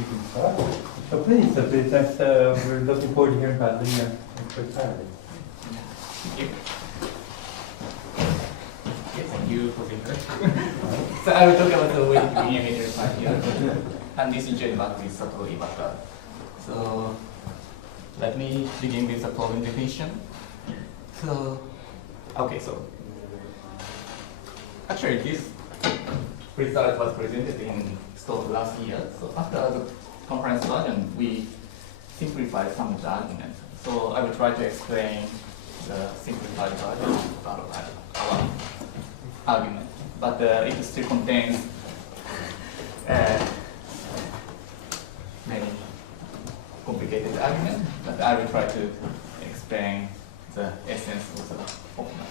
we can start. So please, we're looking forward to hearing about linear parity. Thank you for being here. So I will talk about the weighted linear matrix here. And this is about this totally matter. So let me begin with the problem definition. So so actually this result was presented in Stowe last year. So after the conference version, we simplified some of the arguments. So I will try to explain the simplified version of our argument, but it still contains many complicated arguments, but I will try to explain the essence of the formula.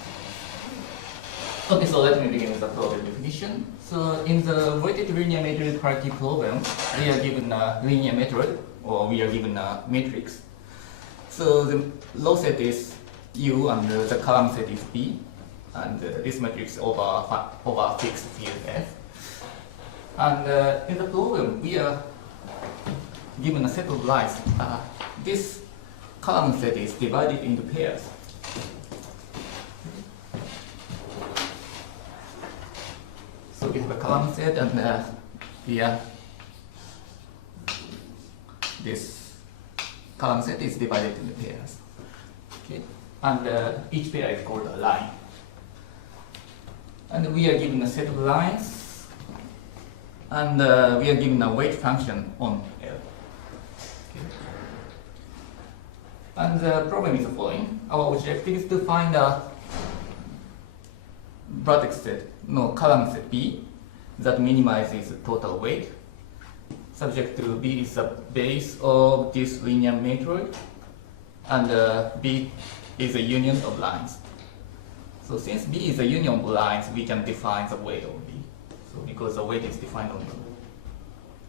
Okay, so let me begin with the problem definition. So in the weighted linear matrix parity problem, we are given a linear matroid, or we are given a matrix. So the row set is U and the column set is B, and this matrix over fixed field F. And in the problem, we are given a set of lines. This column set is divided into pairs. So we have a column set, and here this column set is divided into pairs. Okay, and each pair is called a line. And we are given a set of lines, and we are given a weight function on L. Okay. And the problem is the following. Our objective is to find a column set B that minimizes total weight. Subject to B is the base of this linear matroid, and B is a union of lines. So since B is a union of lines, we can define the weight of B. So because the weight is defined on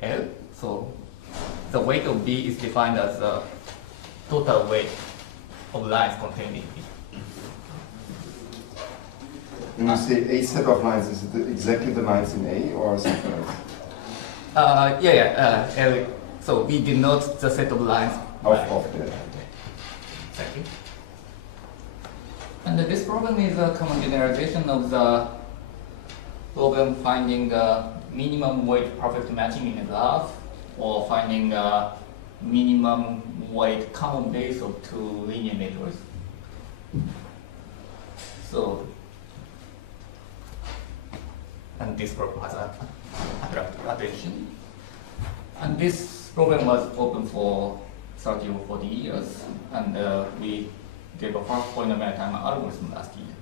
L, so the weight of B is defined as the total weight of lines contained in B. When you say a set of lines, is it exactly the lines in A or something else? L, so we denote the set of lines Of the. Thank you. And this problem is a common generalization of the problem finding the minimum weight perfect matching in a graph, or finding a minimum weight common base of two linear matroids. So, and this problem has attracted attention. And this problem was open for 30 or 40 years, and we gave a first polynomial-time algorithm last year.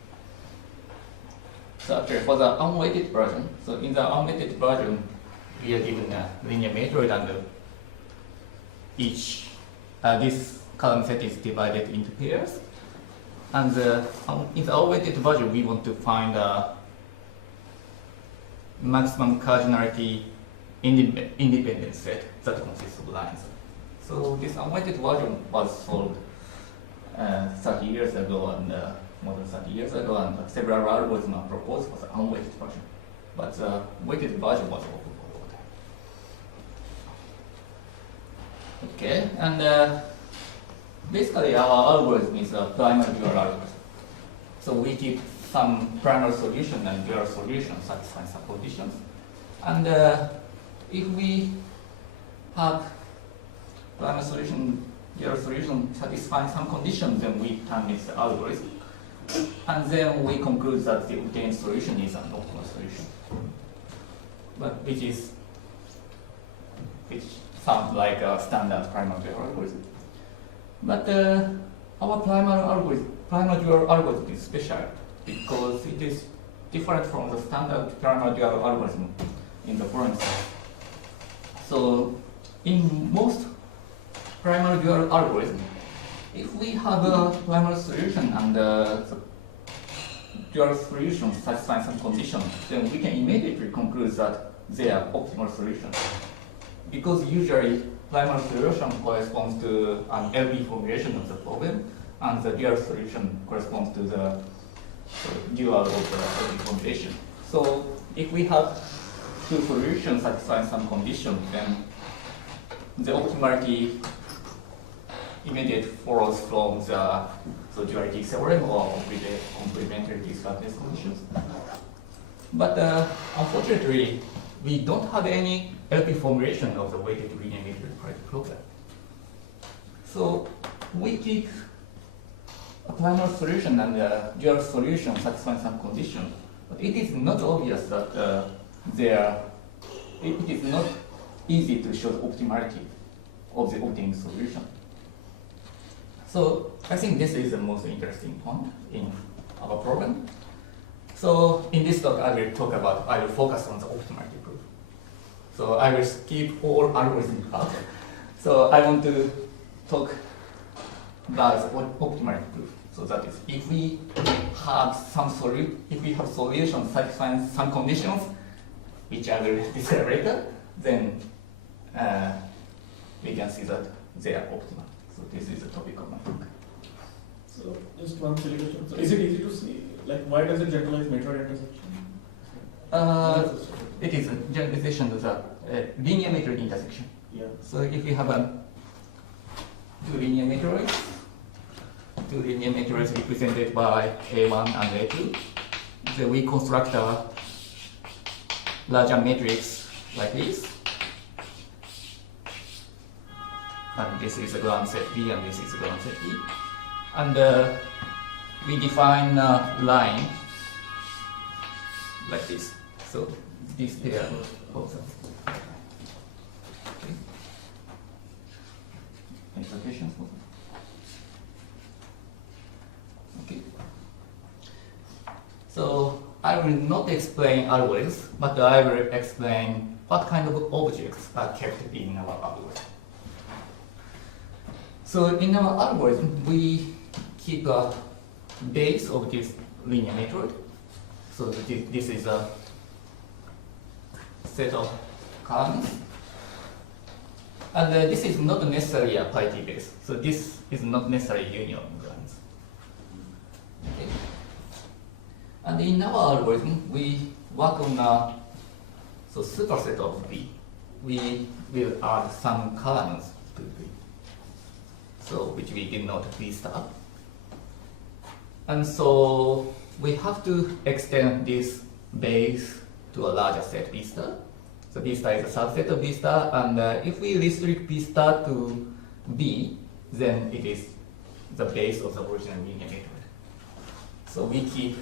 So actually for the unweighted version, so in the unweighted version, we are given a linear matroid, and each this column set is divided into pairs. And in the unweighted version, we want to find a maximum cardinality independent set that consists of lines. So this unweighted version was solved 30 years ago, and more than 30 years ago, and several algorithms are proposed for the unweighted version. But the weighted version was open for all time. Okay, and basically our algorithm is a primal-dual algorithm. So we give some primal solution and dual solution satisfying some conditions. And if we have primal solution, dual solution satisfying some conditions, then we terminate the algorithm. And then we conclude that the obtained solution is an optimal solution. But which sounds like a standard primal-dual algorithm. But our primal-dual algorithm is special because it is different from the standard primal-dual algorithm in the following sense. So in most primal-dual algorithm, if we have a primal solution and the dual solution satisfying some condition, then we can immediately conclude that they are optimal solutions. Because usually primal solution corresponds to an LB formulation of the problem, and the dual solution corresponds to the dual of the LB formulation. So if we have two solutions satisfying some condition, then the optimality immediate follows from the duality theorem or complementary disadvantage conditions. But unfortunately, we don't have any LP formulation of the weighted linear matrix parity program. So we keep a primal solution and a dual solution satisfying some condition, but it is not obvious that it is not easy to show the optimality of the obtained solution. So I think this is the most interesting point in our problem. So in this talk, I will focus on the optimality proof. So I will skip all algorithm part. So I want to talk about the optimality proof. So that is, if we have solutions satisfying some conditions, which I will describe later, then we can see that they are optimal. So this is the topic of my talk. So just one silly question. So is it easy to see, like, why does it generalize matroid intersection? It is a generalization of the linear matroid intersection. Yeah. So if we have two linear matroids represented by A1 and A2, then we construct a larger matrix like this. And this is the ground set B and this is the ground set E. And we define a line like this. So this pair also. Okay. Any questions? Okay. So I will not explain algorithms, but I will explain what kind of objects are kept in our algorithm. So in our algorithm, we keep a base of this linear matroid. So this is a set of columns. And this is not necessarily a parity base. So this is not necessarily union lines. Okay. And in our algorithm, we work on a superset of B. We will add some columns to B. So which we denote B star. And so we have to extend this base to a larger set B star. So B star is a subset of B star, and if we restrict B star to B, then it is the base of the original linear matroid. So we keep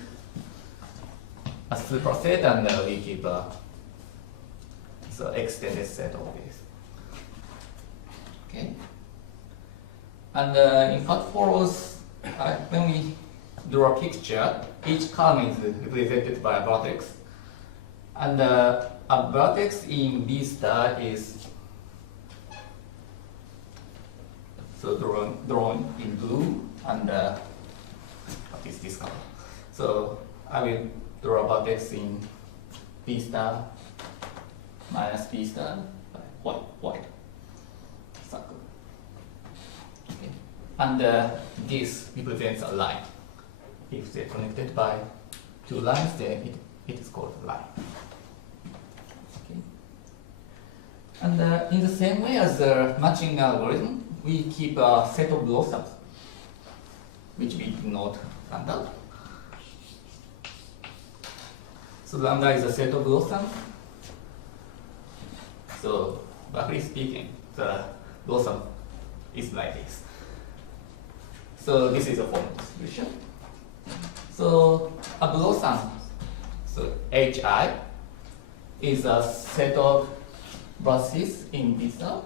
a superset and we keep a extended set of base. Okay. And in fact follows, when we draw a picture, each column is represented by a vertex. And a vertex in B star is drawn in blue, and what is this color? So I will draw a vertex in B star minus B star by white circle. Okay. And this represents a line. If they're connected by two lines, then it is called a line. Okay. And in the same way as the matching algorithm, we keep a set of blossoms, which we denote lambda. So lambda is a set of blossoms. So roughly speaking, the blossom is like this. So this is a formal distribution. So a blossom, so Hi, is a set of vertices in B star.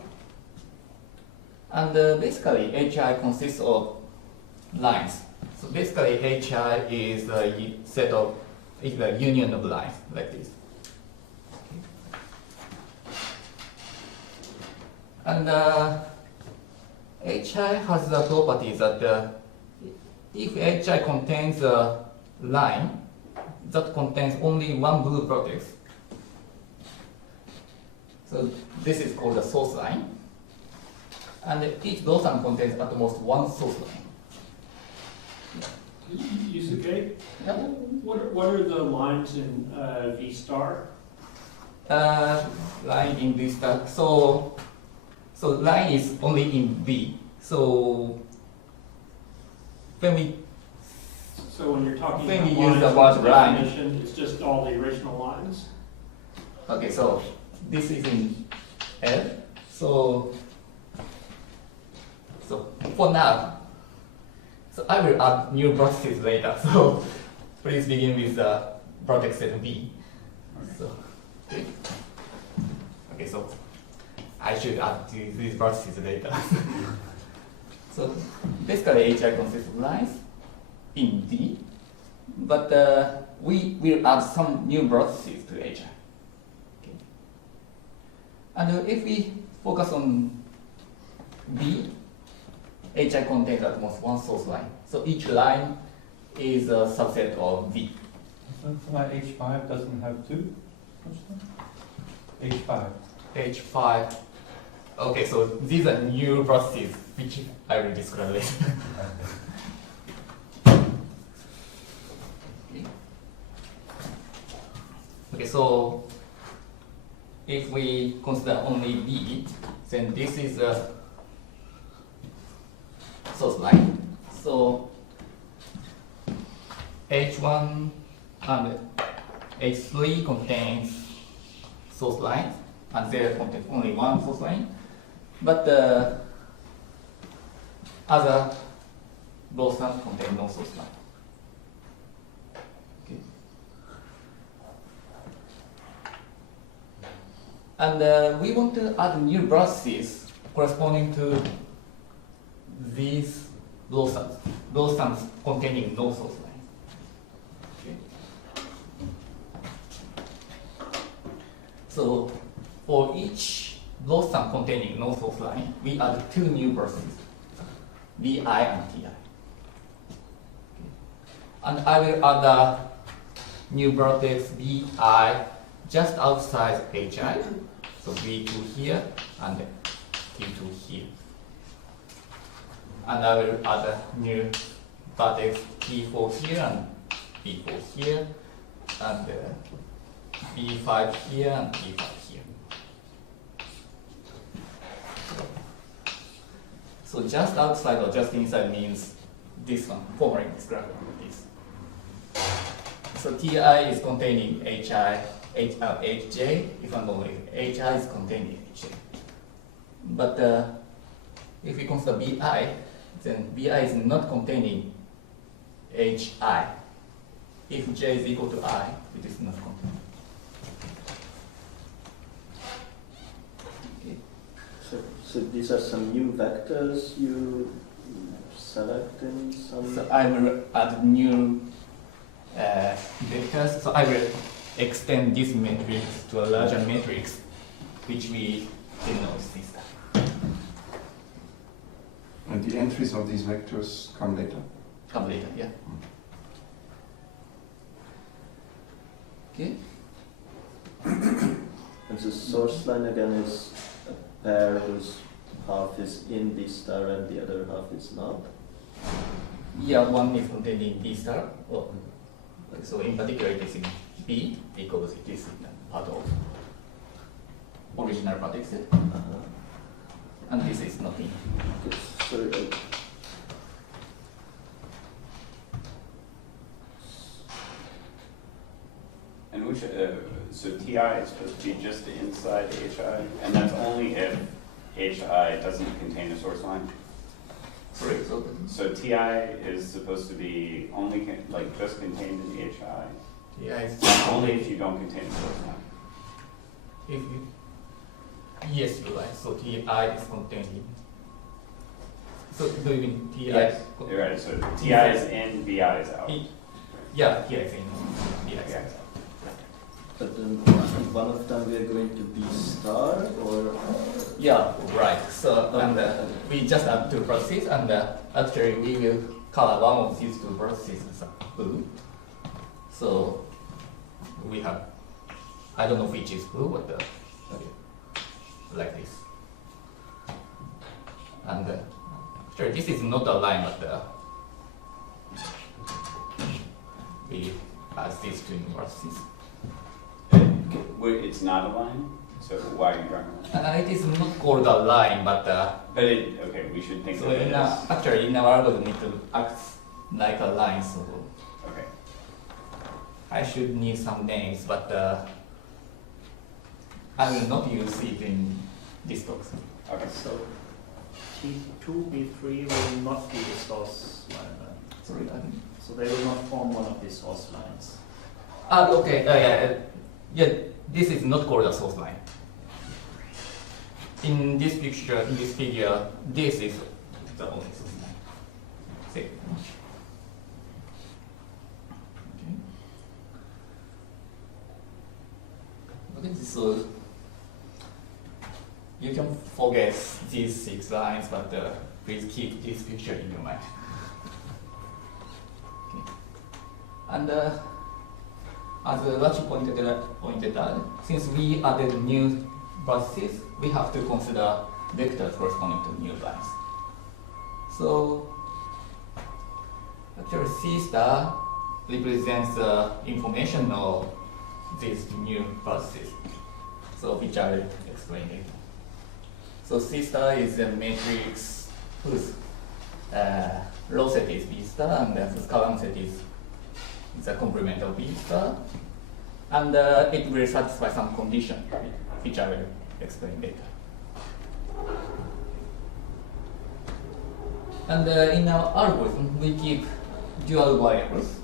And basically Hi consists of lines. So basically Hi is a set of, is a union of lines like this. And Hi has the property that if Hi contains a line that contains only one blue vertex, so this is called a source line, and each blossom contains at most one source line. Yusuke, Yeah. what are the lines in V star? Line in V star. So So line is only in V. So when we So when you're talking When about we use lines the in word this line. definition, it's just all the original lines? okay, so this is in L. So for now, so I will add new vertices later. So please begin with the vertex set V. So okay, so I should add these vertices later. So basically, HI consists of lines in D, but we will add some new vertices to HI. Okay. And if we focus on B, HI contains at most one source line. So each line is a subset of V. That's why H5 doesn't have two? H5. H5. Okay, so these are new vertices which I will describe later. Okay, so if we consider only B, then this is a source line. So H1 and H3 contains source lines, and there contains only one source line. But the other blossoms contain no source line. Okay. And we want to add new vertices corresponding to these blossoms containing no source line. Okay. So for each blossom containing no source line, we add two new vertices, Vi and Ti. Okay. And I will add a new vertex Vi just outside Hi. So V2 here and T2 here. And I will add a new vertex T4 here and B4 here, and B5 here and B5 here. So just outside or just inside means this one, formally described like this. So Ti is containing Hj, if and only Hi is containing Hj. But if we consider Bi, then Bi is not containing Hi. If J is equal to I, it is not contained. Okay. So these are some new vectors you select in some. So I will add new vectors. So I will extend this matrix to a larger matrix, which we denote this time. And the entries of these vectors come later? Come later, yeah. Okay. And the source line again is a pair whose half is in D star and the other half is not. Yeah, one is containing D star. Well, so in particular, it is in B because it is part of original vertex set, and this is not in. Okay, so, And which, so Ti is supposed to be just inside Hi, and that's only if Hi doesn't contain a source line? Sorry, So Ti is supposed to be only, like, just contained in Hi, yeah, it's only if you don't contain a source line? if you, yes, you're right. So Ti is contained in. So do you mean Ti? Yes. You're right, so Ti is in, Vi is out. Yeah, Ti is in. Ti is Yeah. out. but then one of them we are going to B star or. Yeah, right. So and we just add two vertices, and actually we will color one of these two vertices as blue. So we have, I don't know which is blue, but okay, like this. And actually this is not a line, but we add these two new vertices. Wait, it's not a line? So why are you drawing that? It is not called a line, but But okay, we should think so of it in as, actually in our algorithm it acts like a line. So okay. I should need some names, but I will not use it in this talk. Okay. So T2, B3 will not be the source line. Right? Sorry, So they will not form one of these source lines. okay, yeah, this is not called a source line. In this picture, in this figure, this is the only source line. See? Okay, so you can forget these 6 lines, but please keep this picture in your mind. Okay. And as Rachi pointed out, since we added new vertices, we have to consider vectors corresponding to new lines. So actually C star represents the information of these new vertices, so which I will explain later. So C star is a matrix whose row set is B star and whose column set is the complement of B star, and it will satisfy some condition, which I will explain later. And in our algorithm, we keep dual variables.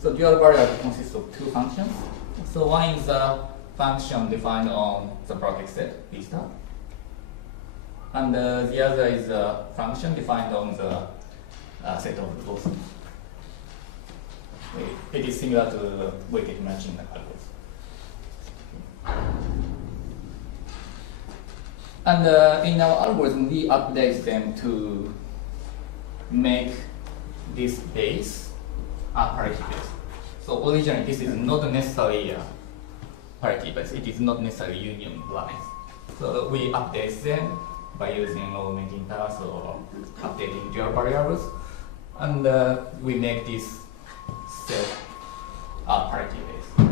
So dual variable consists of 2 functions. So one is a function defined on the bracket set B star, and the other is a function defined on the set of both. It is similar to the weighted matching algorithm. And in our algorithm, we update them to make this base a parity base. So originally, this is not necessarily a parity base. It is not necessarily union lines. So we update them by using augmenting tasks or updating dual variables, and we make this set a parity base.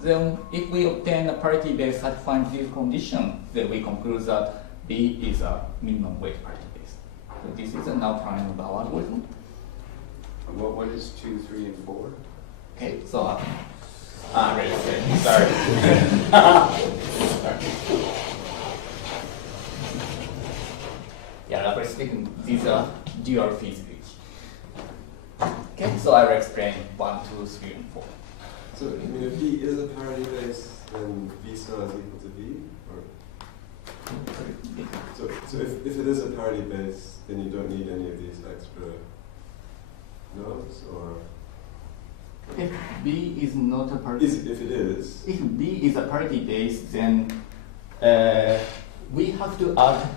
Then, if we obtain a parity base satisfying this condition, then we conclude that B is a minimum weight parity base. So this is a now primal-dual algorithm. What is 2, 3, and 4? Okay, so Right. Sorry. yeah, roughly speaking, these are dual feasibility. Okay, so I will explain 1, 2, 3, and 4. So, I mean, if B is a parity base, then B star is equal to B? Or so if it is a parity base, then you don't need any of these extra nodes, or? If B is not a parity If it is, if B is a parity base, then we have to add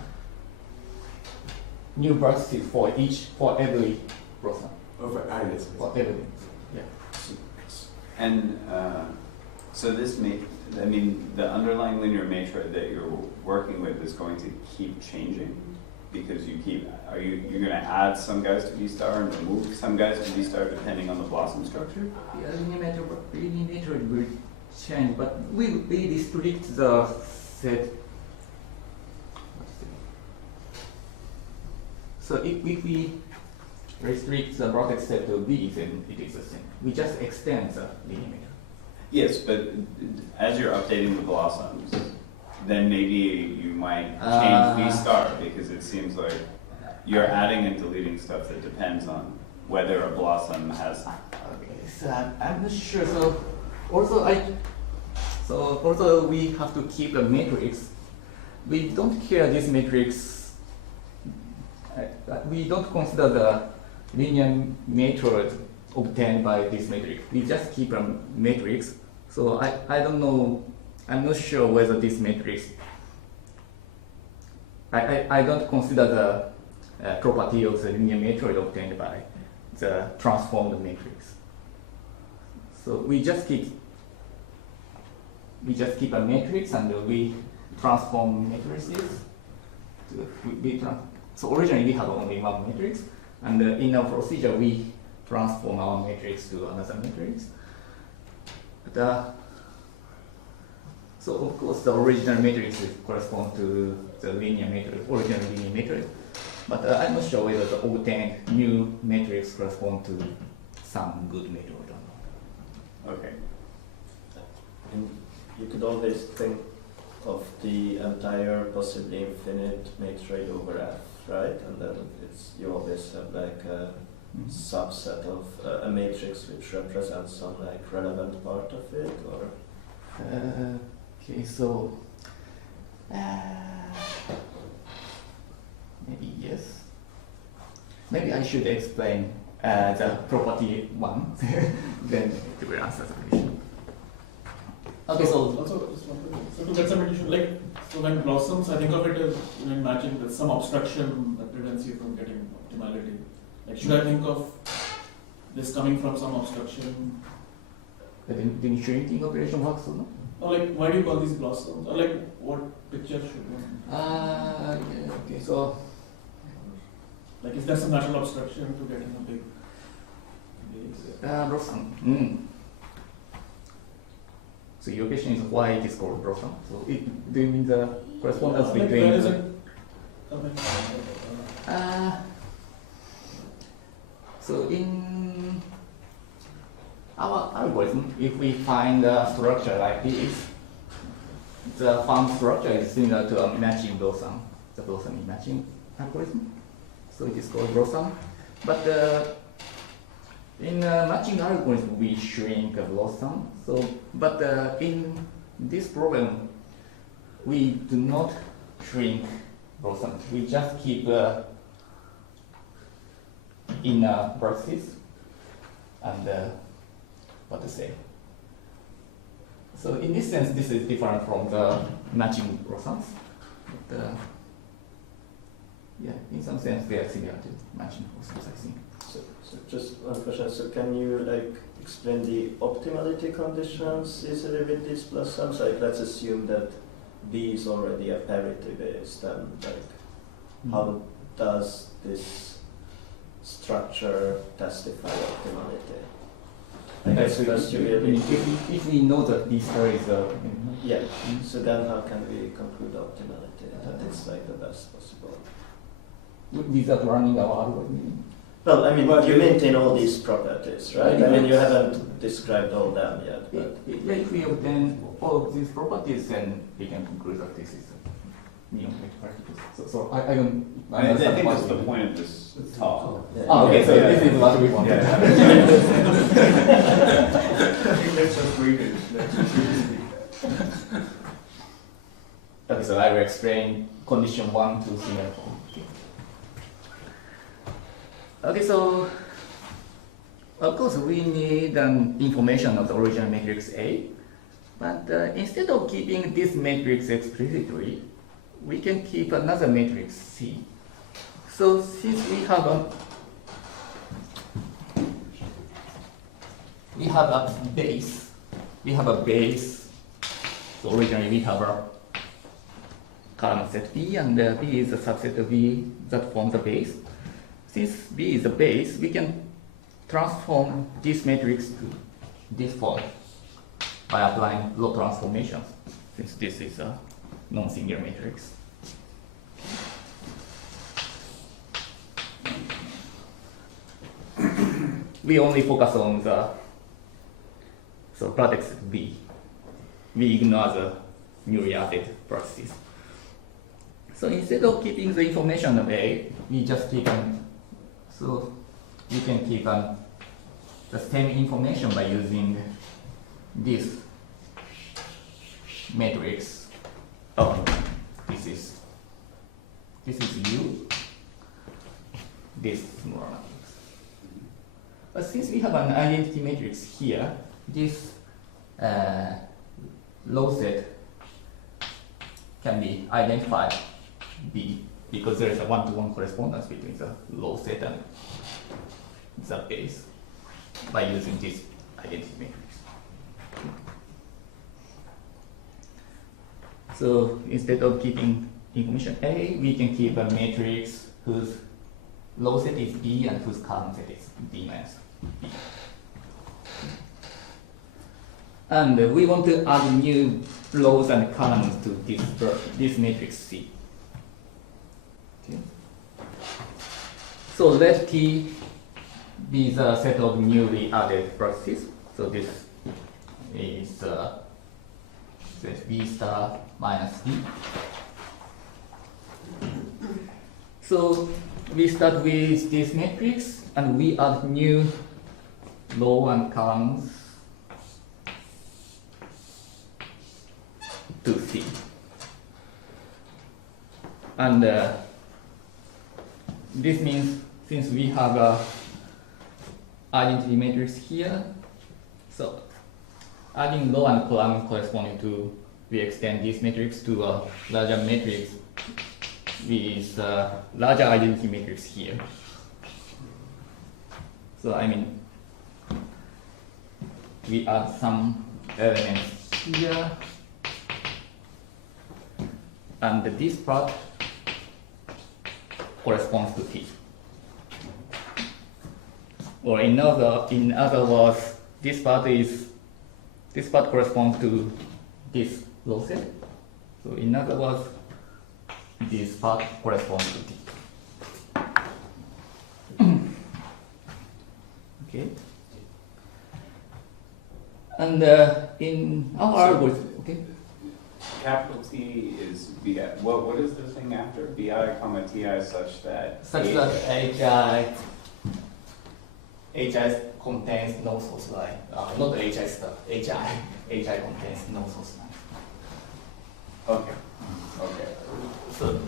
new vertices for every blossom, over yes. for everything. And so this the underlying linear matroid that you're working with is going to keep changing because you're going to add some guys to B star and remove some guys to B star depending on the blossom structure? Yeah, linear matroid will change, but we restrict the set. So if we restrict the bracket set to B, then it is the same. We just extend the linear matroid. Yes, but as you're updating the blossoms, then maybe you might change B star because it seems like you're adding and deleting stuff that depends on whether a blossom has. Okay, so I'm not sure. So also we have to keep a matrix. We don't care this matrix. We don't consider the linear matroid obtained by this matrix. We just keep a matrix. So I don't know. I'm not sure whether this matrix. I don't consider the property of the linear matroid obtained by the transformed matrix. So we just keep a matrix and we transform matrices. So originally we had only one matrix, and in our procedure we transform our matrix to another matrix. So of course the original matrix corresponds to the linear matrix, original linear matrix. But I'm not sure whether the obtained new matrix corresponds to some good matrix or not. Okay. And you could always think of the entire possibly infinite matroid over F, right? And then you always have like a subset of a matrix which represents some like relevant part of it, or Okay, so maybe yes. Maybe I should explain the property 1, then it will answer the question. Okay, so also just one question. So to get some addition, like so when blossoms, I think of it as matching with some obstruction that prevents you from getting optimality. Like should I think of this coming from some obstruction? the initiating operation works or not? Or like why do you call these blossoms? Or like what picture should one? Okay, so Like is there some natural obstruction to getting a big base? blossom. So your question is why it is called blossom. So do you mean the correspondence Like between? where is it coming from? So in our algorithm, if we find a structure like this, the found structure is similar to a matching blossom, the blossom matching algorithm. So it is called blossom. But in matching algorithm, we shrink a blossom. So, but in this problem, we do not shrink blossoms. We just keep inner vertices and what to say. So in this sense, this is different from the matching blossoms. But yeah, in some sense, they are similar to matching blossoms, I think. so just one question. So can you like explain the optimality conditions easily with these blossoms? Like let's assume that B is already a parity base, then like how does this structure testify optimality? I guess first you really if we know that this star is yeah. So then how can we conclude optimality? That it's like the best possible. without running our algorithm. Well, I mean, you maintain all these properties, right? I mean, you haven't described all them yet, but Yeah, if we obtain all of these properties, then we can conclude that this is a neon-matrix particles. So I don't. I understand think why that's the we- point of this talk. yeah. Oh, okay, so Yeah. this is what we want. I think let's just read it. Let's just read it. Okay, so I will explain condition 1, 2, 3, and 4. Okay, so of course we need information of the original matrix A, but instead of keeping this matrix explicitly, we can keep another matrix C. So since we have a base, so originally we have a column set B, and B is a subset of B that forms a base. Since B is a base, we can transform this matrix to this form by applying law transformations, since this is a non-singular matrix. We only focus on the vertex B. We ignore the newly added vertices. So instead of keeping the information of A, we just keep so we can keep the same information by using this matrix. Oh, this is U. This smaller matrix. But since we have an identity matrix here, this low set can be identified B, because there is a one-to-one correspondence between the low set and the base by using this identity matrix. So instead of keeping information A, we can keep a matrix whose low set is B and whose column set is B minus B. And we want to add new rows and columns to this matrix C. Okay. So let T be the set of newly added vertices. So this is V star minus D. So we start with this matrix and we add new row and columns to C. And this means since we have a identity matrix here, so adding row and column corresponding to, we extend this matrix to a larger matrix with a larger identity matrix here. So I mean, we add some elements here, and this part corresponds to T. Or in other words, this part corresponds to this row set. So in other words, this part corresponds to T. Okay. And in our algorithm, okay. Capital T is bi. What is the thing after bi comma ti such that hi contains no source line. Not hi stuff. hi contains no source line. Okay. Okay. So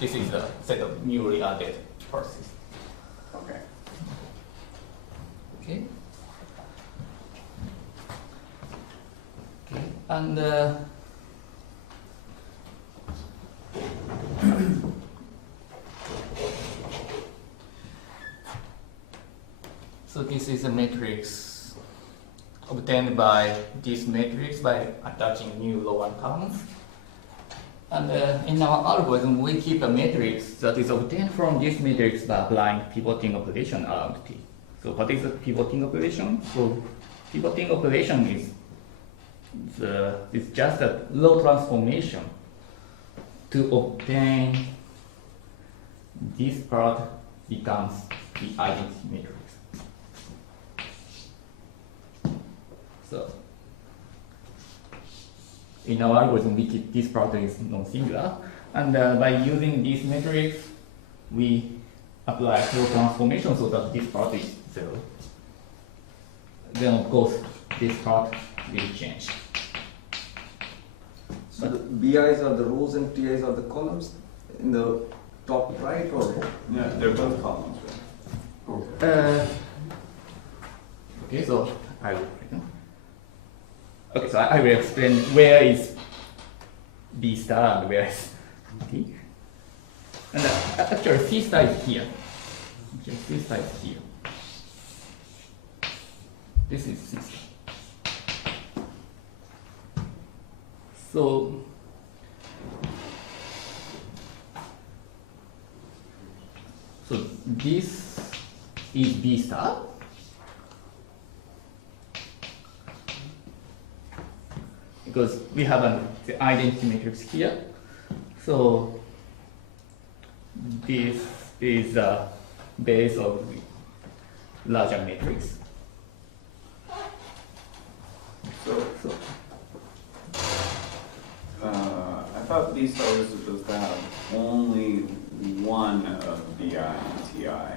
this is the set of newly added vertices. Okay. Okay. Okay. And so this is a matrix obtained by this matrix by attaching new row and columns. And in our algorithm, we keep a matrix that is obtained from this matrix by applying pivoting operation around T. So what is a pivoting operation? So pivoting operation is just a row transformation to obtain this part becomes the identity matrix. So in our algorithm, we keep this part is non-singular, and by using this matrix, we apply row transformation so that this part is 0. Then of course, this part will change. So the BIs are the rows and TIs are the columns in the top right or? Yeah, they're both columns. Okay, so I will. Okay, so I will explain where is B star and where is T. And actually, C star is here. Okay, C star is here. This is C star. So this is B star. Because we have the identity matrix here. So this is the base of the larger matrix. So I thought B star was supposed to have only one of BI and TI.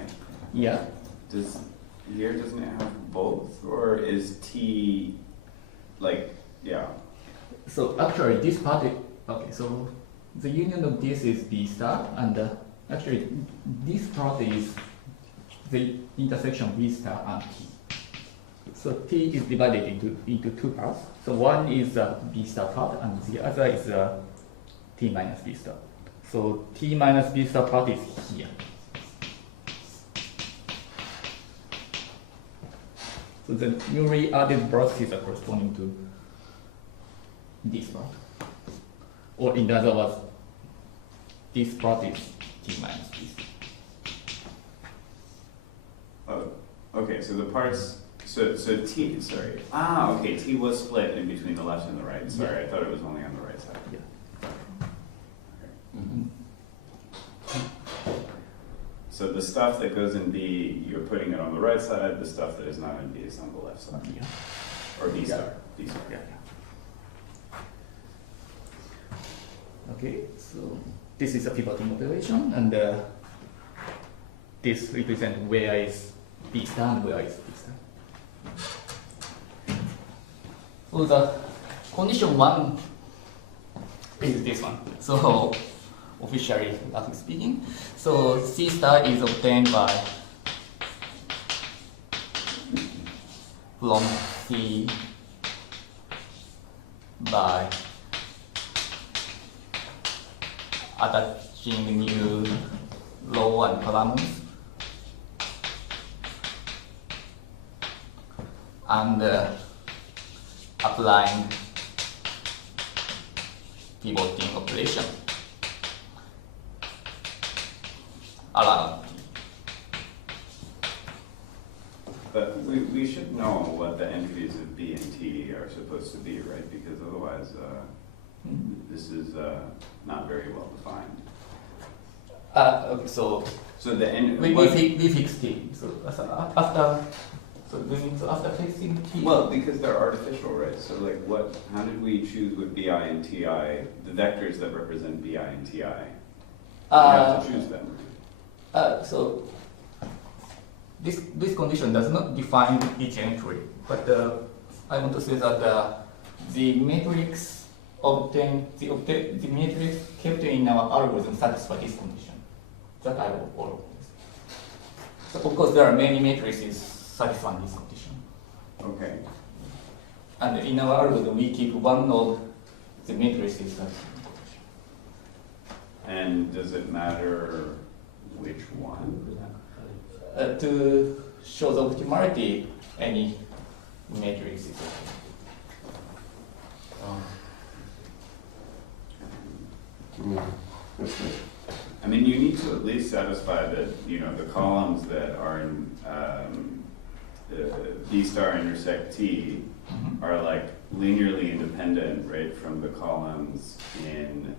Yeah. Doesn't it have both, or is T like yeah? So actually, this part is okay. So the union of this is B star, and actually this part is the intersection of B star and T. So T is divided into two parts. So one is the B star part, and the other is T minus B star. So T minus B star part is here. So the newly added vertices are corresponding to this part. Or in other words, this part is T minus B star. Oh, okay. So the parts. So T, sorry. Ah, okay, T was split in between the left and the right. Sorry, I thought it was only on the right side. Mhm. So the stuff that goes in B, you're putting it on the right side. The stuff that is not in B is on the left side. Yeah. Or B star. B star. Yeah. Okay, so this is a pivoting operation, and this represents where is B star and where is B star. So the condition 1 is this one. So officially, roughly speaking, so C star is obtained by from C by attaching new row and columns and applying pivoting operation around T. But we should know what the entries of B and T are supposed to be, right? Because otherwise, this is not very well defined. Okay, so the end. we fix T. So after after fixing T. Well, because they're artificial, right? So like, how did we choose with Bi and Ti the vectors that represent Bi and Ti? We have to choose them. So this condition does not define each entry, but I want to say that the matrix obtained, the matrix kept in our algorithm satisfies this condition. That I will follow. So of course there are many matrices satisfying this condition. Okay. And in our algorithm we keep one of the matrices satisfying the condition. And does it matter which one? To show the optimality, any matrix is okay. I mean, you need to at least satisfy that, the columns that are in B star intersect T are like linearly independent, right, from the columns in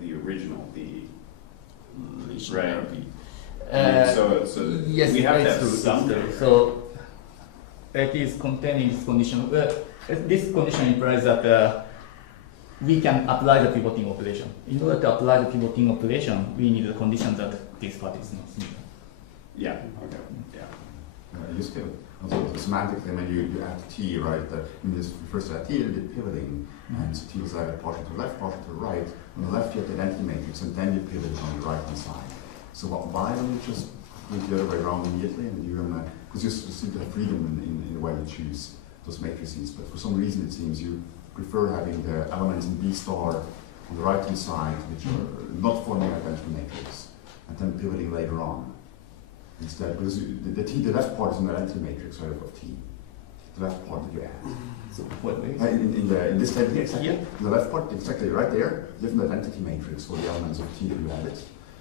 the original B. Right. So yes, we have to it's have true, some. it's true. So it is containing this condition. This condition implies that we can apply the pivoting operation. In order to apply the pivoting operation, we need the condition that this part is not zero. Yeah. Okay. Yeah. Yusuke, also semantically, when you add T, right, this refers to that T, the pivoting, and so T is either partial to the left, partial to the right. On the left, you have the identity matrix, and then you pivot on the right-hand side. So why don't you just do it the other way around immediately, and because you seem to have freedom in the way you choose those matrices, but for some reason it seems you prefer having the elements in B star on the right-hand side, which are not forming an identity matrix, and then pivoting later on. Instead, because the left part is an identity matrix right, of T. The left part that you add. So what way? In this table here, exactly. Yeah. The left part, exactly right there, you have an identity matrix for the elements of T that you added.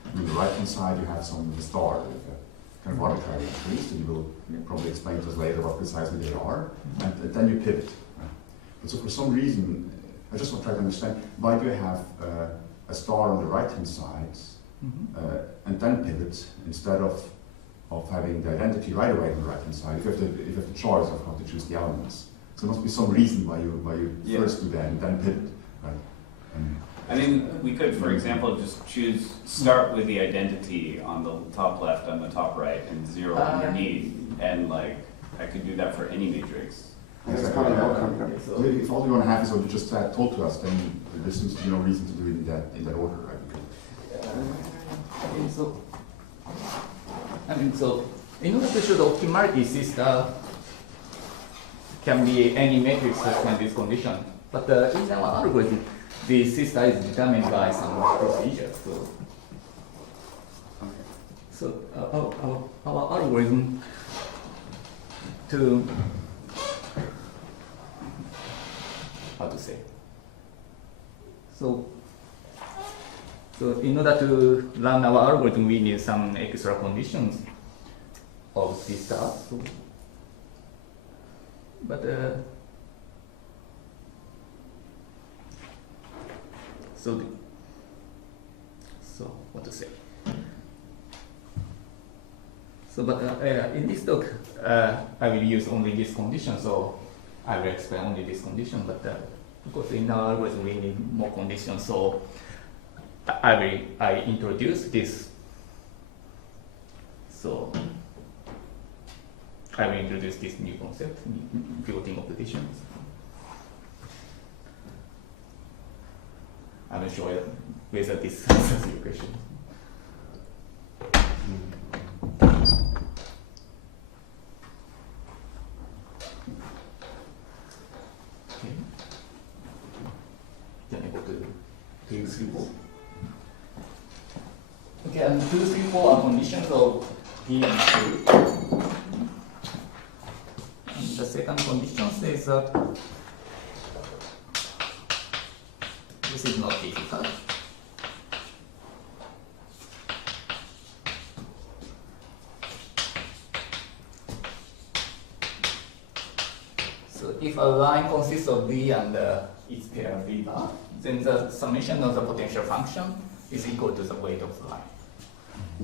And on the right hand side, you have some star with kind of arbitrary entries, and you will probably explain to us later what precisely they are. And then you pivot. Right? But so for some reason, I just want to try to understand why do you have a star on the right hand side and then pivot instead of having the identity right away on the right hand side, if you have the choice of how to choose the elements. So there must be some reason why you first do that and then pivot, right? I mean, we could, for example, just start with the identity on the top left and the top right and zero underneath, and like, I could do that for any matrix. Yes, so if all you want to have is what you just told to us, then there seems to be no reason to do it in that order, right? So in order to show the optimality, system can be any matrix that can this condition. But in our algorithm, the system is determined by some procedure. So our algorithm to how to say. So in order to run our algorithm, we need some extra conditions of this stuff. But so what to say? So, but in this talk, I will use only this condition. So I will explain only this condition. But because in our algorithm we need more conditions, so I introduce this. So I will introduce this new concept, built-in operations. I will show you whether this answers your question. Okay. Then I go to 2, 3, 4. Okay, and 2, 3, 4 are conditions of P and Q. And the second condition says that this is not difficult. So if a line consists of V and its pair V bar, then the summation of the potential function is equal to the weight of the line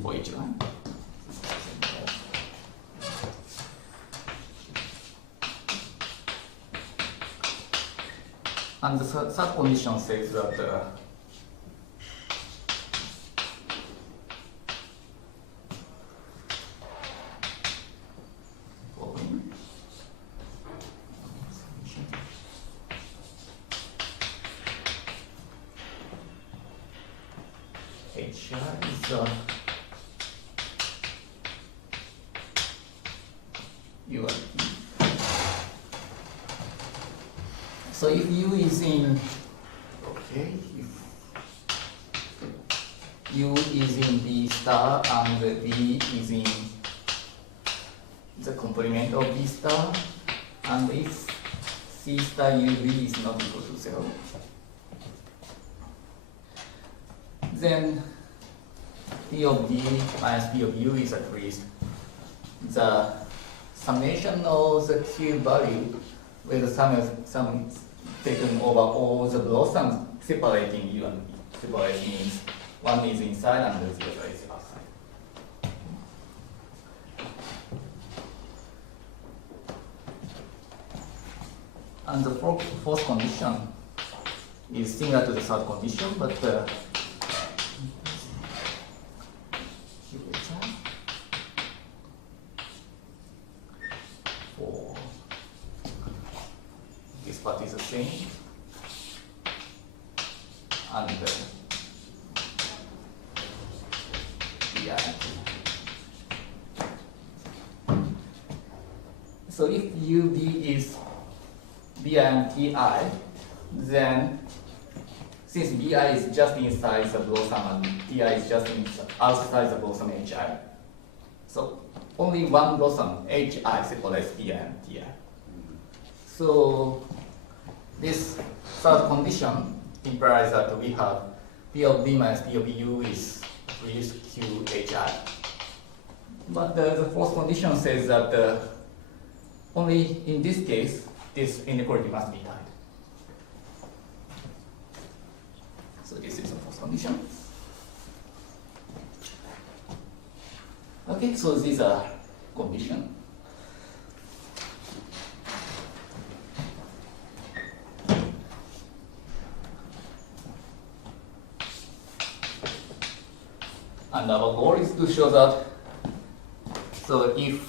for each line. And the third condition says that HR is UIP. So if U is in, okay, if U is in B star and B is in the complement of B star, and if C star UV is not equal to 0, then P of B minus P of U is at least the summation of the Q value where the sum taken over all the blossoms separating U and B. Separating means one is inside and the other is outside. And the fourth condition is similar to the third condition, but for this part is the same, and yeah. So if UB is BI and TI, then since BI is just inside the blossom and TI is just outside the blossom HI, so only one blossom HI separates BI and TI. So this third condition implies that we have P of B minus P of U is reduced QHI. But the fourth condition says that only in this case, this inequality must be tied. So this is the fourth condition. Okay, so these are conditions. And our goal is to show that, so if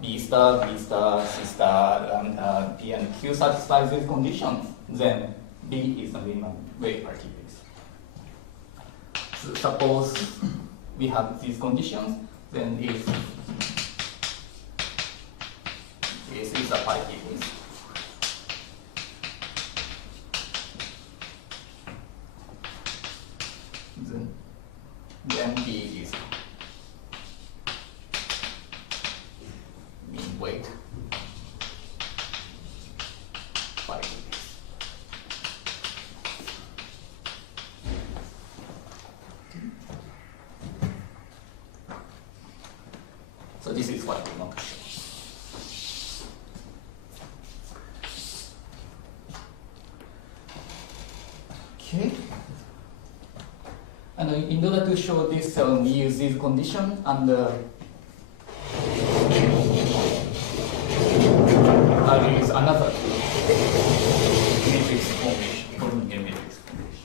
B star, B star, C star, and P and Q satisfies these conditions, then B is the minimum weight parity base. So suppose we have these conditions, then if this is a parity base, then B is mean weight parity base. So this is what we want to show. Okay. And in order to show this, we use this condition and I'll use another matrix formation, polynomial matrix formation.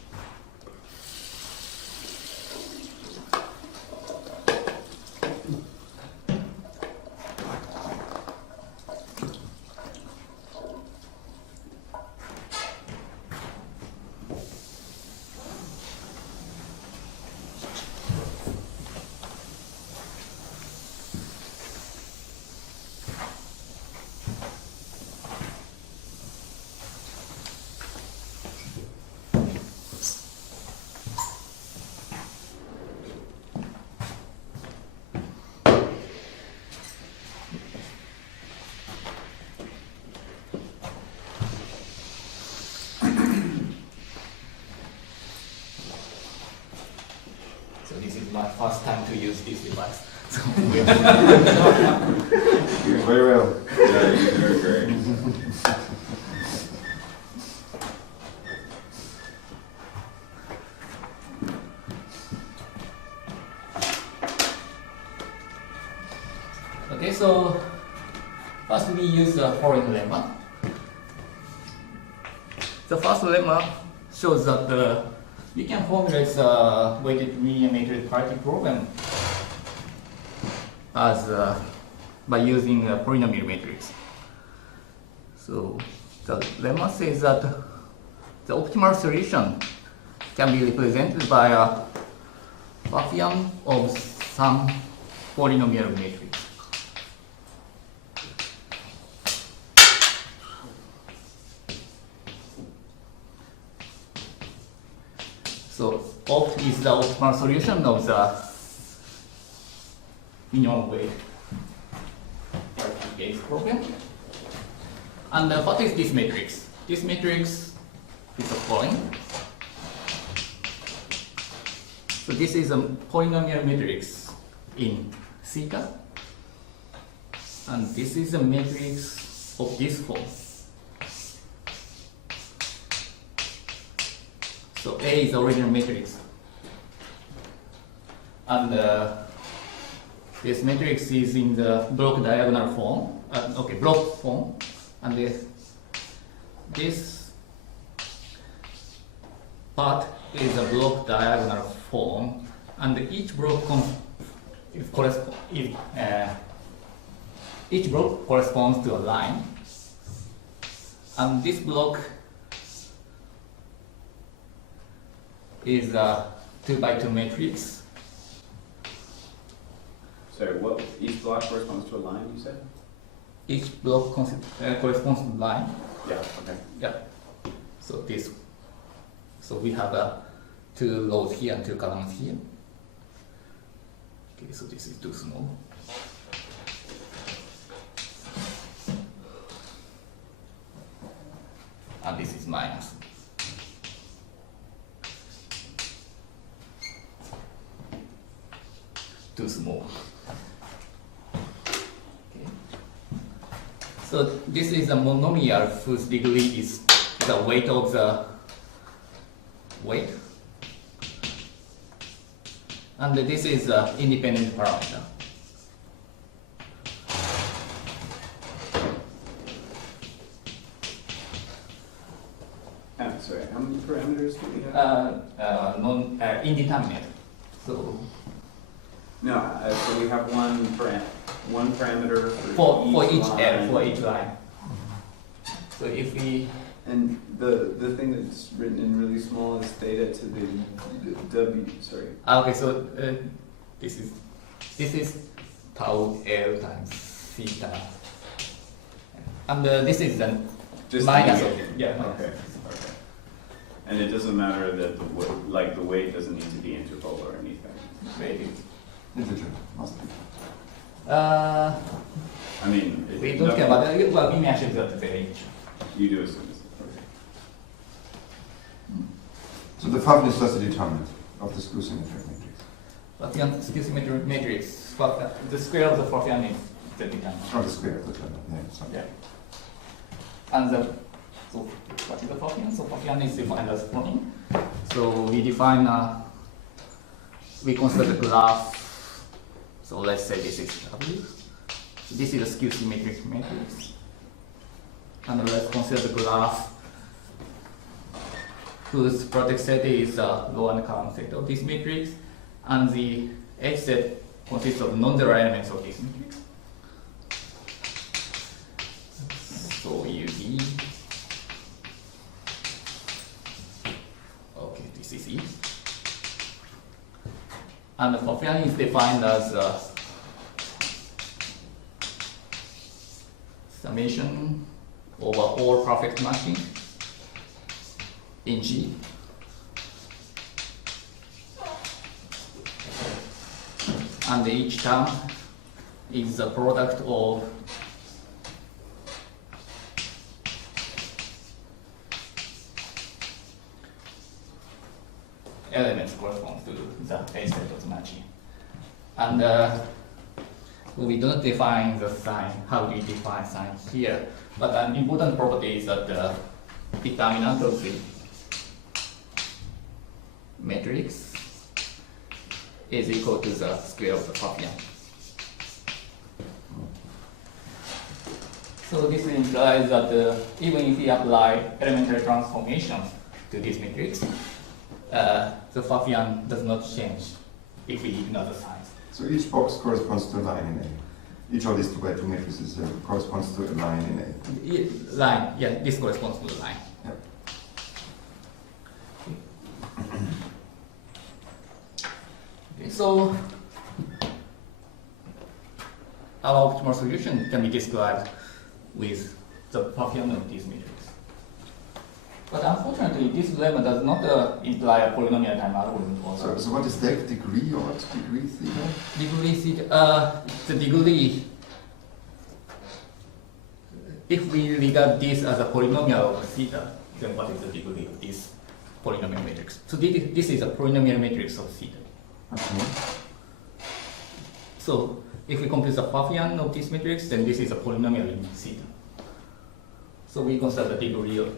So this is my first time to use this device. So Very well. Yeah, you're great. okay, so first we use the foreign lemma. The first lemma shows that we can formulate the weighted linear matrix parity program as by using a polynomial matrix. So the lemma says that the optimal solution can be represented by a Pfaffian of some polynomial matrix. So opt is the optimal solution of the minimum weight parity program. And what is this matrix? This matrix is the following. So this is a polynomial matrix in theta, and this is a matrix of this form. So A is the original matrix, and this matrix is in the block diagonal form. Block form, and this part is a block diagonal form, and each block corresponds to a line, and this block is a 2x2 matrix. Sorry, what? Each block corresponds to a line, you said? Each block corresponds to a line. Yeah, okay. Yeah. So this. So we have two rows here and two columns here. Okay, so this is too small. And this is minus. Too small. Okay. So this is a monomial whose degree is the weight of the weight. And this is an independent parameter. Sorry, how many parameters do we have? Indeterminate. So No, so we have one parameter for each line. L, for each line. So if we And the thing that's written in really small is theta to the W. Sorry. okay, so this is tau L times theta, and this is the Just minus the of it. Yeah. Minus. Okay. Okay. And it doesn't matter that the weight doesn't need to be integral or anything. Maybe. Integer, must be. I mean, We don't care about that. Well, we mentioned that the range. You do assume it's okay. So the Pfaffian is just a determinant of the skew symmetric matrix. Pfaffian skew symmetric matrix. The square of the Pfaffian is the determinant. Or the square of the determinant, yeah, sorry. Yeah. And so what is the Pfaffian? So Pfaffian is defined as following. So we define, we consider the graph. So let's say this is W. This is a skew symmetric matrix. And let's consider the graph whose product set is the row and column set of this matrix, and the edge set consists of non-zero elements of this matrix. So UD. Okay, this is E. And the Pfaffian is defined as summation over all perfect matching in G. And each term is the product of elements corresponds to the edge set of the matching. And we don't define the sign. How do we define sign here? But an important property is that the determinant of the matrix is equal to the square of the Pfaffian. So this implies that even if we apply elementary transformations to this matrix, the Pfaffian does not change if we ignore the signs. So each box corresponds to a line in A. Each of these 2x2 matrices corresponds to a line in A. Line, yeah, this corresponds to the line. Yep. Okay, so our optimal solution can be described with the Pfaffian of this matrix. But unfortunately, this lemma does not imply a polynomial-time algorithm for So what is that degree or degree theta? degree theta. The degree, if we regard this as a polynomial of theta, then what is the degree of this polynomial matrix? So this is a polynomial matrix of theta. Okay. So if we compute the Pfaffian of this matrix, then this is a polynomial in theta. So we consider the degree of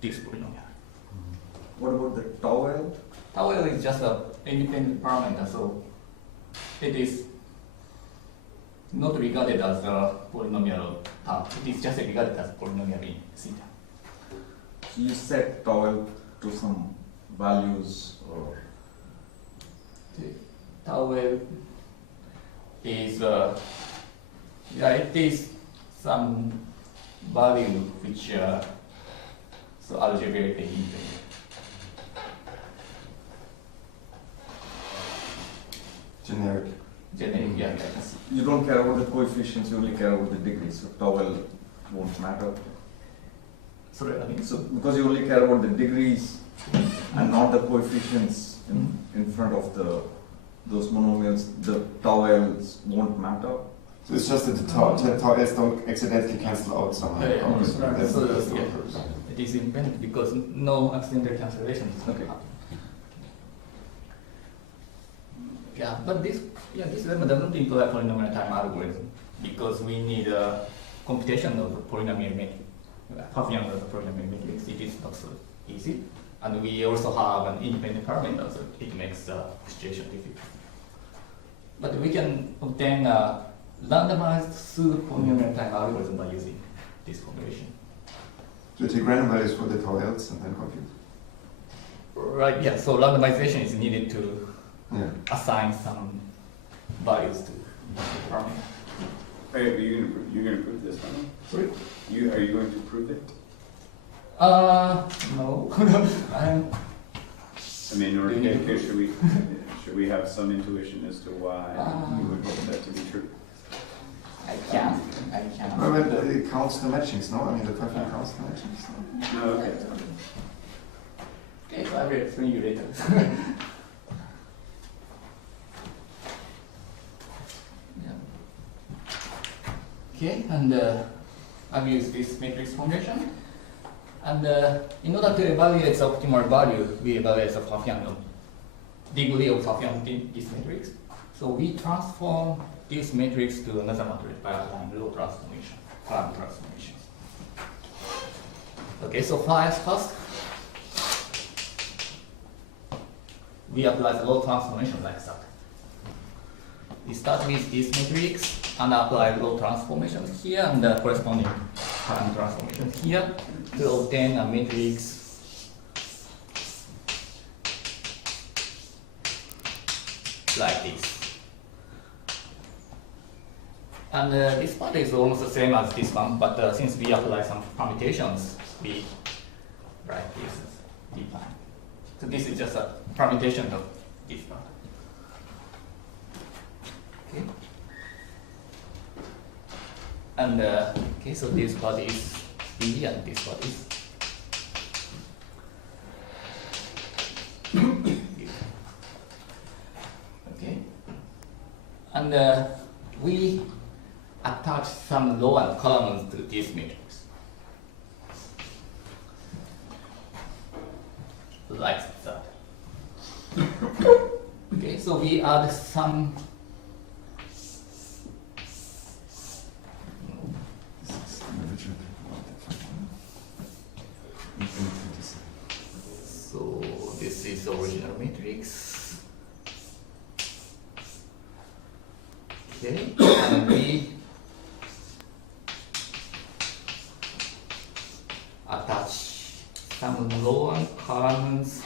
this polynomial. What about the tau L? Tau L is just an independent parameter, so it is not regarded as a polynomial term. It is just regarded as polynomial in theta. So you set tau L to some values or Tau L is it is some value which so algebraically independent. Generic. Generic, yeah. you don't care about the coefficients, you only care about the degrees. So tau L won't matter. Sorry, I think So because you only care about the degrees and not the coefficients in front of those monomials, the tau L's won't matter. So it's just that the tau L's don't accidentally cancel out somehow. Yeah, yeah, Okay, right. that's So that's the yeah. purpose. It is independent because no accidental cancellation is Okay. happen. Yeah, but this lemma doesn't imply a polynomial-time algorithm because we need a computation of the polynomial matrix. Pfaffian of the polynomial matrix. It is not so easy, and we also have an independent parameter, so it makes the situation difficult. But we can obtain a randomized pseudo-polynomial-time algorithm by using this formulation. So you take random values for the tau L's and then compute. Right, yeah, so randomization is needed to Yeah. assign some values to the parameter. Are you going to prove this one? Sorry? Are you going to prove it? No. I mean, or Do you need to should we have some intuition as to why you would hope that to be true? I can. Well, but it counts the matchings, no? I mean, the Pfaffian counts the matchings, no? No, okay. Okay, so I will explain you later. Yeah. Okay, and I've used this matrix formulation. And in order to evaluate the optimal value, we evaluate the Pfaffian degree of Pfaffian in this matrix. So we transform this matrix to another matrix by applying row transformation, column transformations. Okay, so first, we apply the low transformation like that. We start with this matrix and apply low transformations here and the corresponding current transformations here to obtain a matrix like this. And this part is almost the same as this one, but since we apply some permutations, we write this as define. So this is just a permutation of this part. Okay. And okay, so this part is B and this part is okay. And we attach some low columns to this matrix. Like that. Okay, so we add some so this is the original matrix. Okay, and we attach some lower columns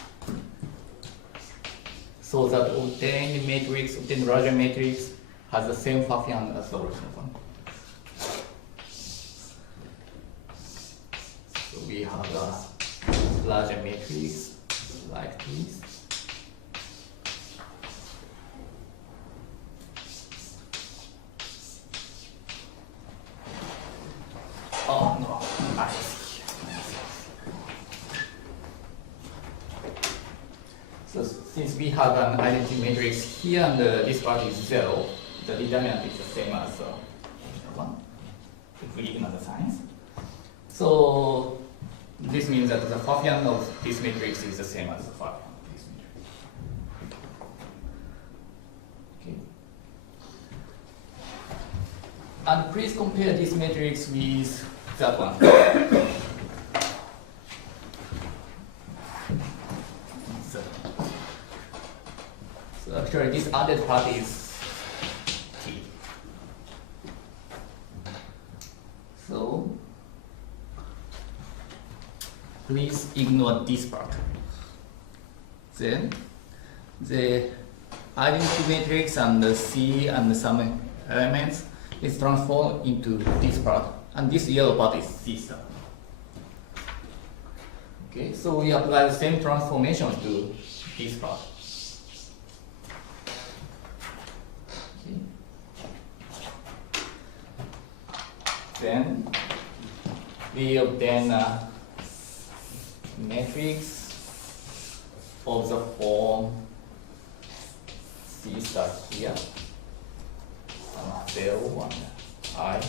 so that obtained matrix, obtained larger matrix has the same Pfaffian as the original one. So we have a larger matrix like this. Oh no, I see. So since we have an identity matrix here and this part is 0, the determinant is the same as the one, if we ignore the signs. So this means that the Pfaffian of this matrix is the same as the Pfaffian of this matrix. Okay. And please compare this matrix with that one. So actually this added part is T. So please ignore this part. Then the identity matrix and the C and some elements is transformed into this part, and this yellow part is C star. Okay, so we apply the same transformation to this part. Okay. Then we obtain a matrix of the form C star here, and 0, 1, I,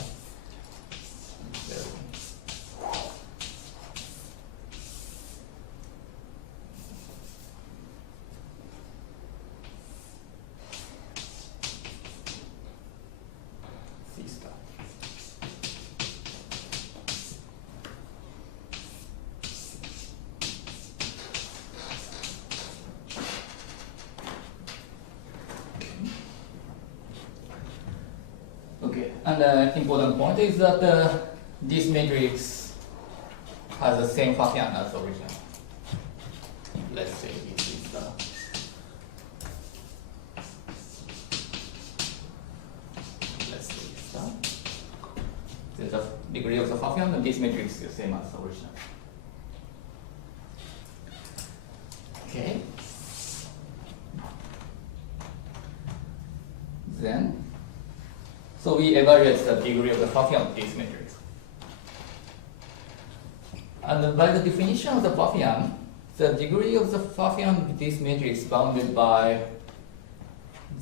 0. C star. Okay, and the important point is that this matrix has the same Pfaffian as the original. Let's say this is the the degree of the Pfaffian, and this matrix is the same as the original. Okay. Then, so we evaluate the degree of the Pfaffian of this matrix. And by the definition of the Pfaffian, the degree of the Pfaffian of this matrix is bounded by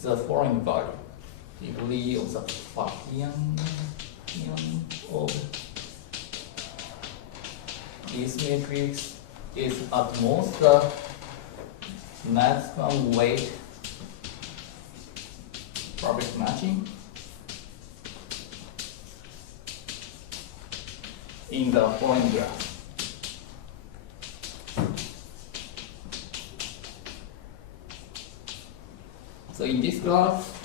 the following value. Degree of the Pfaffian of this matrix is at most the maximum weight perfect matching in the following graph. So in this graph,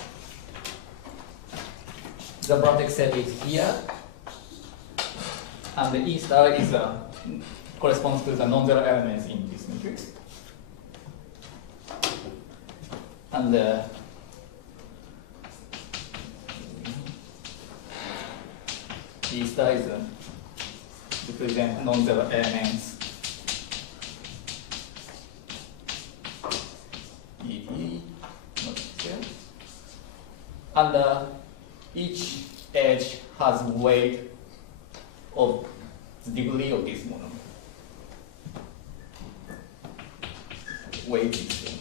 the vertex set is here, and the E star is corresponds to the non-zero elements in this matrix. And E star is represent non-zero elements E, not here. And each edge has weight of the degree of this monomer. Weight is there.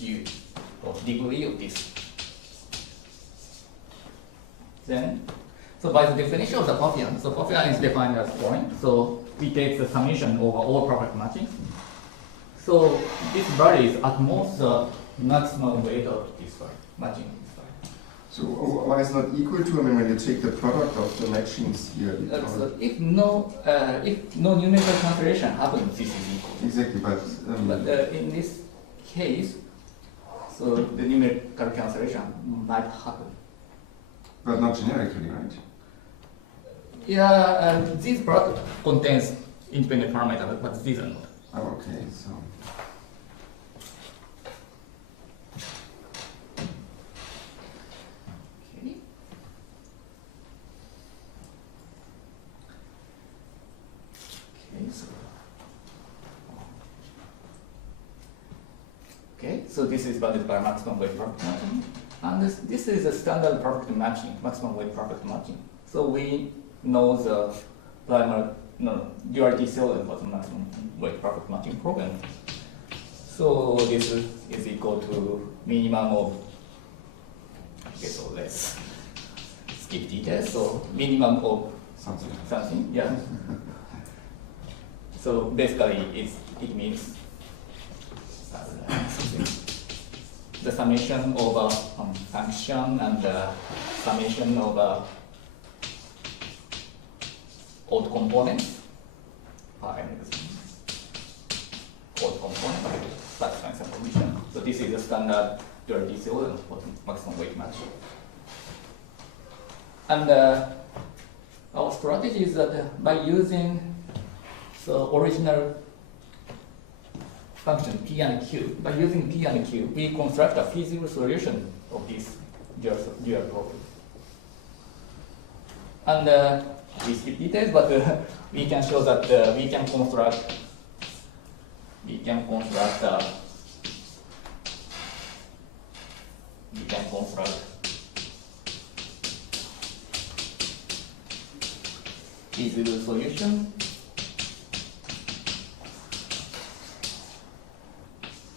U of degree of this. Then, so by the definition of the Pfaffian, so Pfaffian is defined as point. So we take the summation over all perfect matching. So this varies at most the maximum weight of this matching this phi. So one is not equal to, I mean, when you take the product of the matchings here. So if no numerical cancellation happens, this is equal. Exactly, but in this case, so the numerical cancellation might happen. But not generically, right? Yeah, and this product contains independent parameters, but these are not. Oh, okay, so. Okay. Okay, so this is bounded by maximum weight perfect matching. And this is a standard perfect matching, maximum weight perfect matching. So we know the duality theorem for the maximum weight perfect matching program. So this is equal to minimum of, okay, so let's skip details. So minimum of something, yeah. So basically it means the summation of a function and the summation of odd components. Odd component satisfying some condition. So this is the standard duality theorem for maximum weight matching. And our strategy is that by using the original function P and Q, by using P and Q, we construct a feasible solution of this dual problem. And we skip details, but we can show that we can construct feasible solution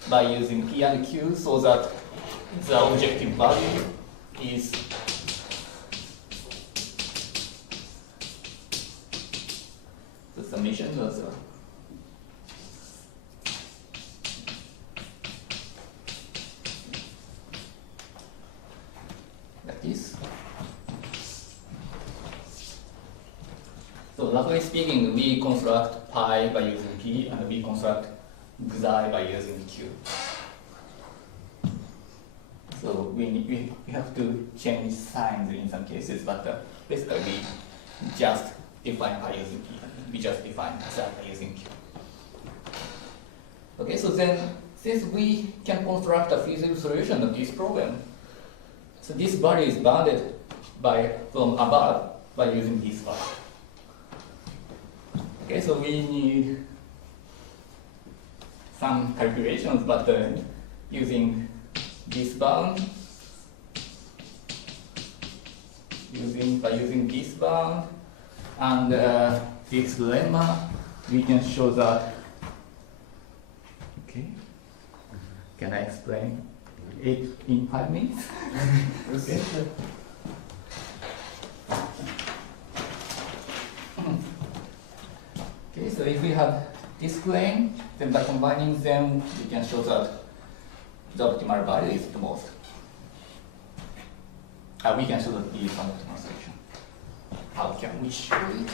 by using P and Q, so that the objective value is the summation of the like this. So roughly speaking, we construct pi by using P, and we construct xi by using Q. So we have to change signs in some cases, but basically we just define by using P. We just define xi by using Q. Okay, so then since we can construct a feasible solution of this problem, so this value is bounded from above by using this value. Okay, so we need some calculations, but using this bound, by using this bound and this lemma, we can show that. Okay, can I explain it in 5 minutes? Okay. Okay, so if we have this claim, then by combining them, we can show that the optimal value is the most. We can show that the optimal solution. how can we show it?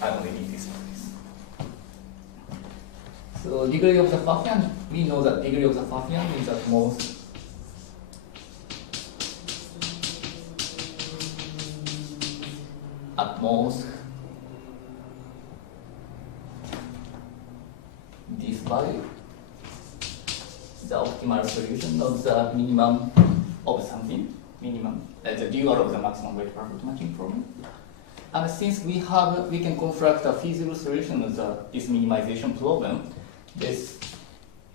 I only need this for this. So degree of the Pfaffian, we know that degree of the Pfaffian is at most this value, the optimal solution of the minimum of something, the dual of the maximum weight perfect matching problem. And since we can construct a feasible solution of this minimization problem, this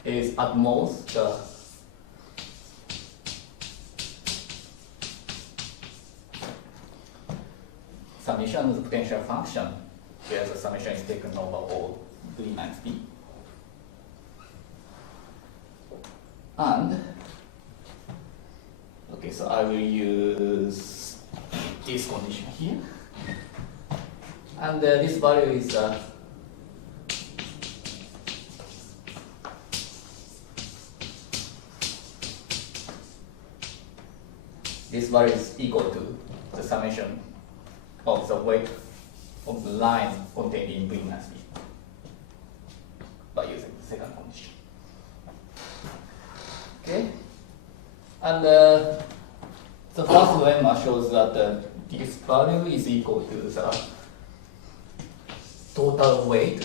is at most the summation of the potential function, where the summation is taken over all V minus B. And, okay, so I will use this condition here. And this value is this value is equal to the summation of the weight of the line contained in V minus B by using the second condition. Okay, and the first lemma shows that this value is equal to the total weight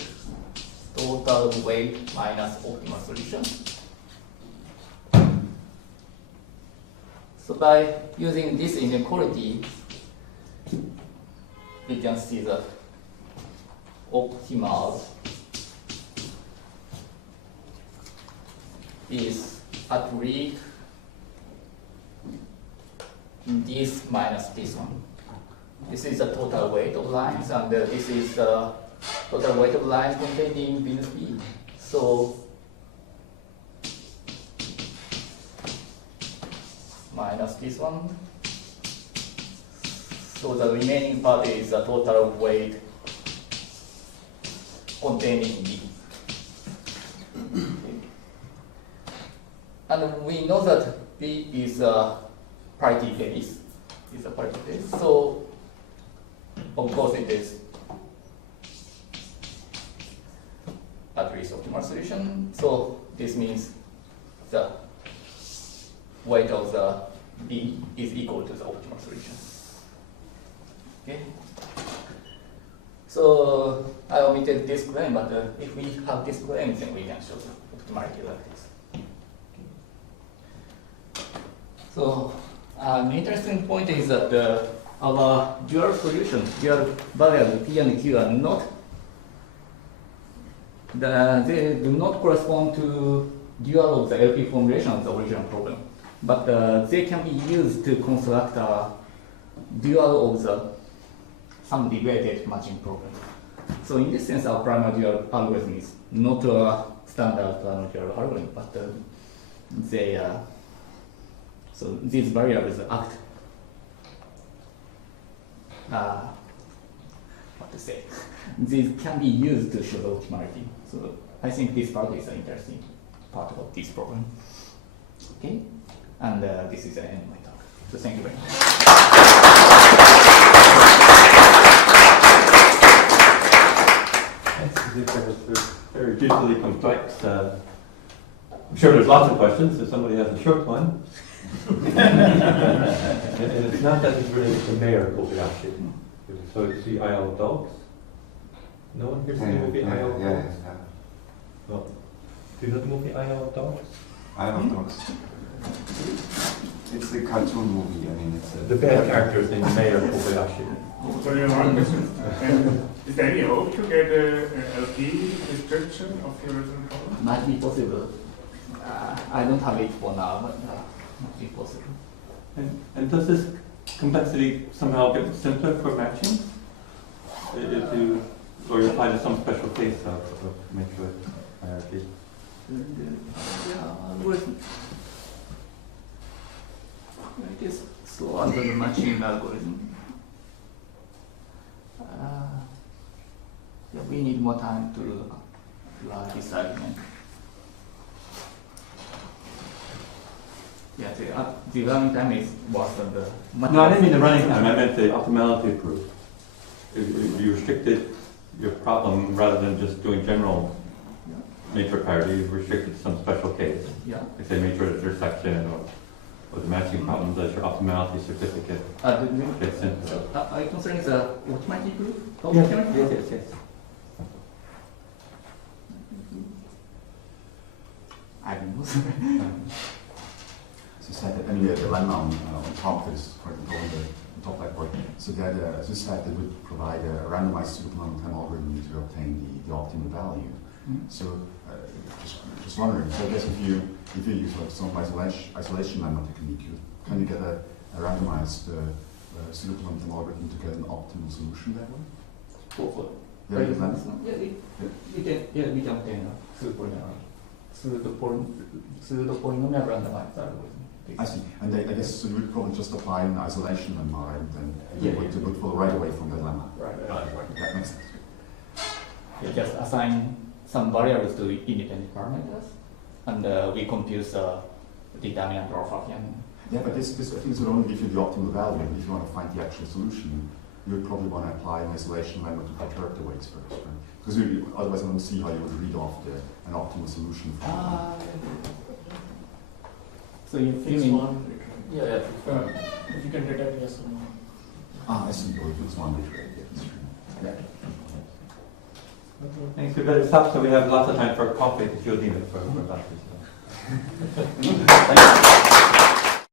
minus optimal solution. So by using this inequality, we can see that optimal is at least this minus this one. This is the total weight of lines, and this is the total weight of lines contained in V minus B. So minus this one. So the remaining part is the total weight contained in B. And we know that B is a parity base. So of course it is at least optimal solution. So this means the weight of the B is equal to the optimal solution. Okay. So I omitted this claim, but if we have this claim, then we can show the optimality like this. So an interesting point is that our dual solution, dual variable P and Q are not, they do not correspond to dual of the LP formulation of the original problem, but they can be used to construct a dual of the some deviated matching problem. So in this sense, our primal-dual algorithm is not a standard primal-dual algorithm, but they so these variables act what to say? These can be used to show the optimality. So I think this part is an interesting part of this problem. Okay, and this is the end of my talk. So thank you very much. This is very digitally complex. I'm sure there's lots of questions, if somebody has a short one. and it's not that it's related to Mayor Kobayashi. So you see Isle of Dogs? No one here's seen the movie Isle of Dogs? Well, do you know the movie Isle of Dogs? Isle of Dogs. It's the cartoon movie. I mean, it's the bad character is named Mayor Kobayashi. So you have one question. Is there any hope to get an LP description of your original problem? Might be possible. I don't have it for now, but might be possible. And does this complexity somehow get simpler for matching? Or you apply to some special case of matroid hierarchy? Algorithm. It is slower than the matching algorithm. Yeah, we need more time to learn this argument. Yeah, the running time is worse than the. No, I didn't mean the running time, I meant the optimality proof. If you restricted your problem rather than just doing general matrix parity, you restricted to some special case. Yeah. Like say matrix intersection or the matching problems as your optimality certificate. It's simple. Are you considering the automatic proof? Yes. I don't know. So you said that, I mean, the lemma on top of this, on the top left part, so that, as you said, it would provide a randomized pseudo-polynomial-time algorithm to obtain the optimal value. So, just wondering, so I guess if you use like some isolation lemma technique, can you get a randomized pseudo-polynomial-time algorithm to get an optimal solution that way? We can obtain a pseudo-polynomial randomized algorithm. I see. And I guess so you would probably just apply an isolation lemma, right? And then it would fall right away from the lemma. Right. That makes sense. You just assign some variables to independent parameters, and we compute the determinant or Pfaffian. Yeah, but this I think would only give you the optimal value. And if you want to find the actual solution, you would probably want to apply an isolation lemma to perturb the weights first, right? Because otherwise I don't see how you would read off an optimal solution from So you Fix mean? one. Yeah. If you can detect yes or no. I see. It's one bit. Yeah. Thanks, we better stop so we have lots of time for coffee if you'll need it for that.